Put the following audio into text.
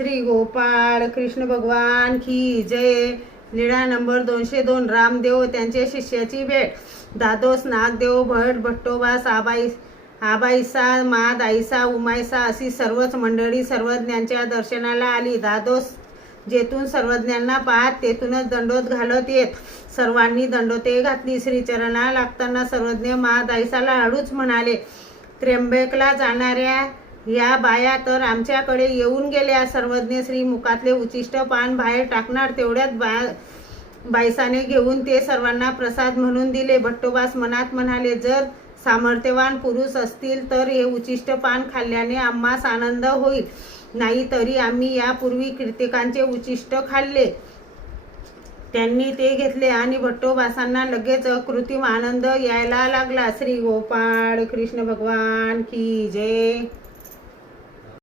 श्री गोपाळ कृष्ण भगवान की जय। लीळा नंबर 202 रामदेव त्यांचे शिष्याची भेट। दादोस नागदेव भट भट्टोबा आबाईसा मादाईसा उमाईसा अशी सर्वच मंडळी सर्वज्ञांच्या दर्शनाला आली। दादोस जेथून सर्वज्ञांना पाहत तेथूनच दंडोत घालत येत सर्वांनी दंडोते घातली। श्रीचरणा लागताना सर्वज्ञ महादाईसाला हळूच म्हणाले, त्र्यंबकला जाणाऱ्या या बाया तर आमच्याकडे येऊन गेल्या। सर्वज्ञ श्री मुखातले उचिष्ट पान बाहेर टाकणार तेवढ्यात बाईसाने घेऊन ते सर्वांना प्रसाद म्हणून दिले। भट्टोबास मनात म्हणाले, जर सामर्थ्यवान पुरुष असतील तर हे उचिष्ट पान खाल्ल्याने आम्हास आनंद होईल, नाही तरी आम्ही यापूर्वी कीर्तिकांचे उचिष्ट खाल्ले। त्यांनी ते घेतले आणि भट्टोबासांना लगेच अकृत्रिम आनंद यायला लागला। श्री गोपाळ कृष्ण भगवान की जय।